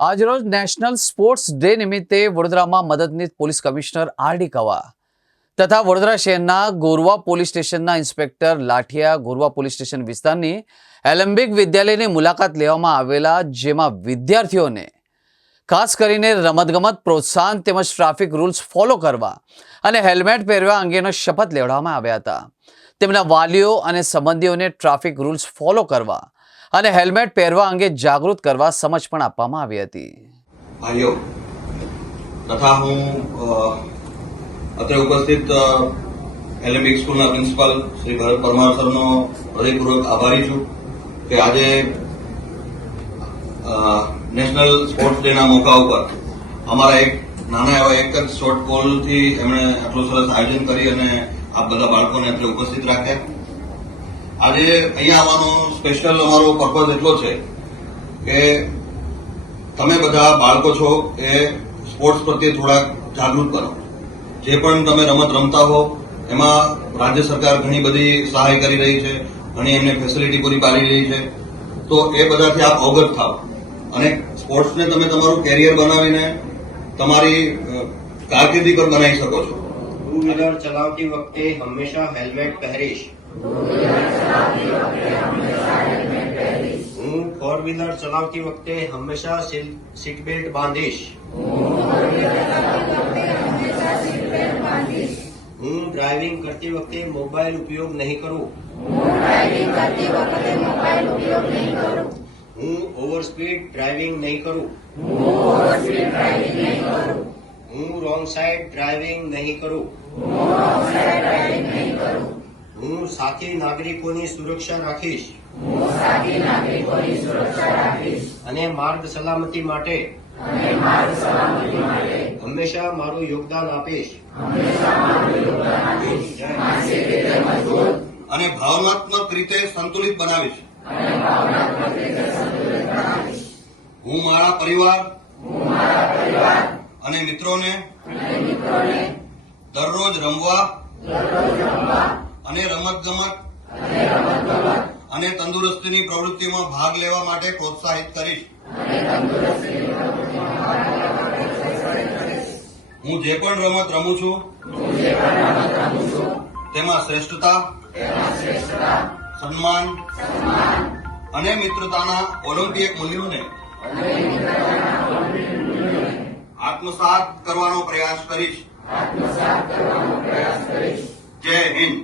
આજરોજ national sports day નિમિત્તે વડોદરામાં મદદનીશ પોલીસ કમિશનર આર.ડી. કવા તથા વડોદરા શહેરના ગોરવા પોલીસ સ્ટેશનના inspector Lathiya Gorwa police station વિસ્તારની એલેમ્બિક વિદ્યાલયની મુલાકાત લેવામાં આવેલા, જેમાં વિદ્યાર્થીઓને ખાસ કરીને રમતગમત પ્રોત્સાહન તેમજ ટ્રાફિક રૂલ્સ ફોલો કરવા અને હેલ્મેટ પહેરવા અંગેનો શપથ લેવડાવવામાં આવ્યા હતા. તેમના વાલીઓ અને સંબંધીઓને ટ્રાફિક રૂલ્સ ફોલો કરવા અને હેલ્મેટ પહેરવા અંગે જાગૃત કરવા સમજ પણ આપવામાં આવી હતી. ભાઈઓ તથા હું અત્રે ઉપસ્થિત એલેમ્બિક સ્કૂલના પ્રિન્સિપાલ શ્રી ભરત પરમાર સરનો હૃદયપૂર્વક આભારી છું કે આજે નેશનલ સ્પોર્ટ્સ ડેના મોકા ઉપર અમારા એક નાના એવા એક જ શોર્ટ કોલથી એમણે આટલું સરસ આયોજન કરી અને આ બધા બાળકોને અત્રે ઉપસ્થિત રાખ્યા. આજે અહીંયા આવવાનો સ્પેશિયલ અમારો પર્પઝ એટલો છે કે તમે બધા બાળકો છો એ સ્પોર્ટ્સ પ્રત્યે થોડાક જાગૃત કરો. જે પણ તમે રમત રમતા હો એમાં રાજ્ય સરકાર ઘણી બધી સહાય કરી રહી છે, ઘણી એમને ફેસિલિટી પૂરી પાડી રહી છે. તો એ બધાથી આપ અવગત થાવ અને સ્પોર્ટ્સને તમે તમારું કેરિયર બનાવીને તમારી કારકિર્દી પર બનાવી શકો છો. ટુ વ્હીલર ચલાવતી વખતે હંમેશા હેલ્મેટ પહેરીશ. હું ફોર વ્હીલર ચલાવતી વખતે હંમેશા સીટ બેલ્ટ બાંધીશ. હું ડ્રાઇવિંગ કરતી વખતે મોબાઈલ ઉપયોગ નહીં કરું. હું ઓવર સ્પીડ ડ્રાઇવિંગ નહીં કરું. હું રોંગ સાઇડ ડ્રાઇવિંગ નહીં કરું. હું સાથી નાગરિકોની સુરક્ષા રાખીશ અને માર્ગ સલામતી માટે હંમેશા મારું યોગદાન આપીશ. અને ભાવનાત્મક રીતે સંતુલિત બનાવીશ. હું મારા પરિવાર અને મિત્રોને દરરોજ રમવા અને રમતગમત અને તંદુરસ્તીની પ્રવૃત્તિમાં ભાગ લેવા માટે પ્રોત્સાહિત કરીશ. હું જે પણ રમત રમું છું તેમાં શ્રેષ્ઠતા, સન્માન અને મિત્રતાના ઓલિમ્પિક મૂલ્યોને આત્મસાત કરવાનો પ્રયાસ કરીશ. જય હિન્દ.